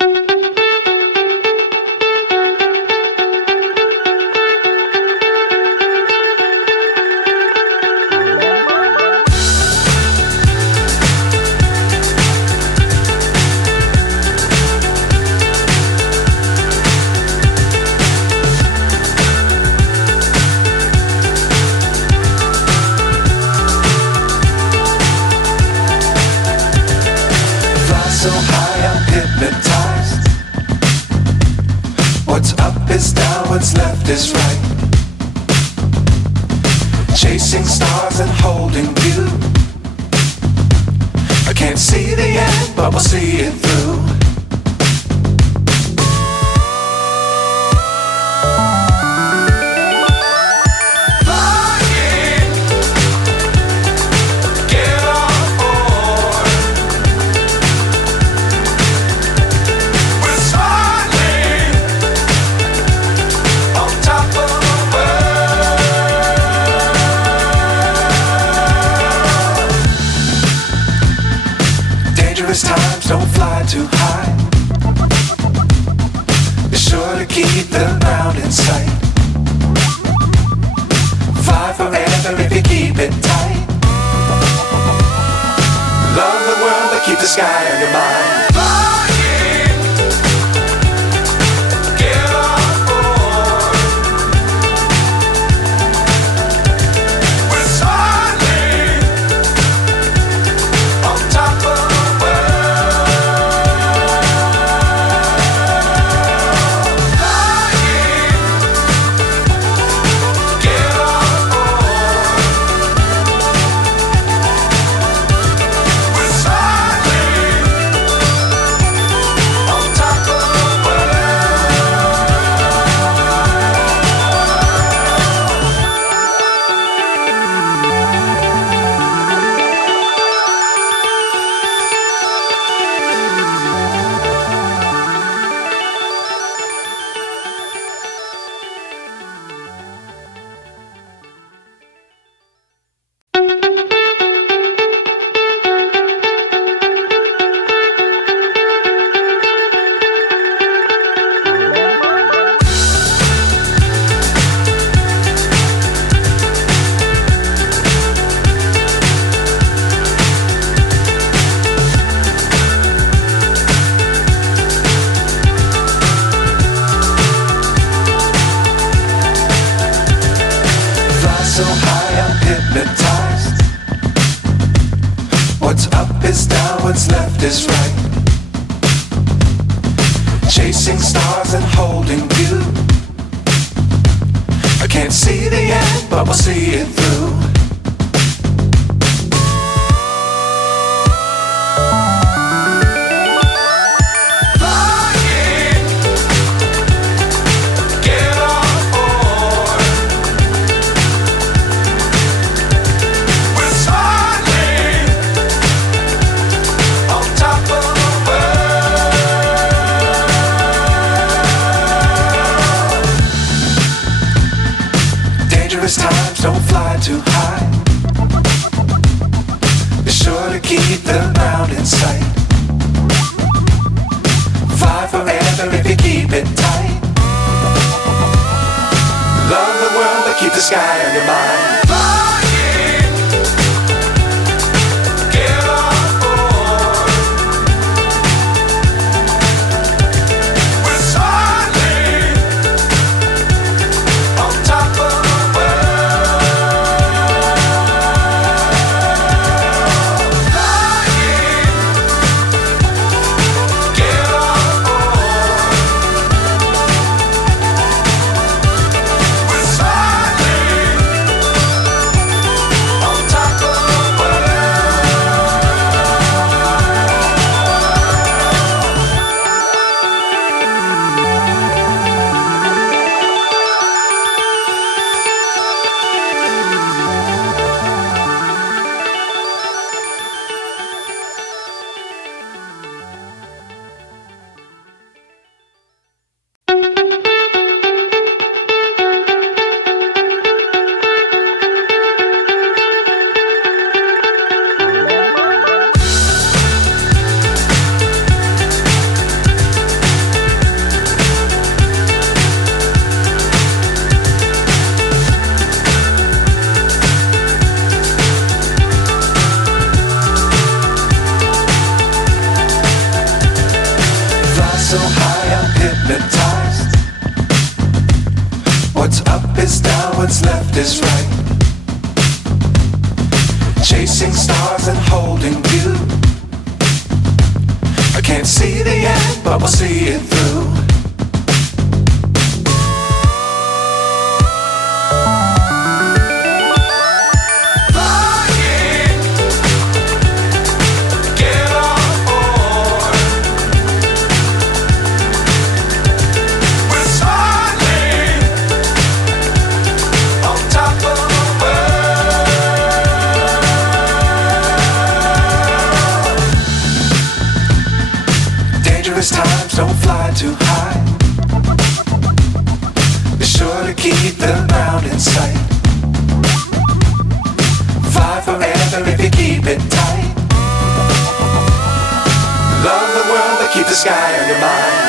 So high I'm hypnotized. What's up is down, what's left is right. Chasing stars and holding you. I can't see the end, but we'll see it through. Times don't fly too high. Be sure to keep the ground in sight. Fly forever if you keep it tight. Love the world but keep the sky on your mind. So high I'm hypnotized. What's up is down, what's left is right. Chasing stars and holding you. I can't see the end, but we'll see it through. Times don't fly too high. Be sure to keep the ground in sight. Fly forever if you keep it tight. Love the world but keep the sky on your mind. so high I'm hypnotized. What's up is down, what's left is right. Chasing stars and holding you. I can't see the end, but we'll see it through. Times don't fly too high. Be sure to keep the ground in sight. Fly forever if you keep it tight. Love the world but keep the sky on your mind.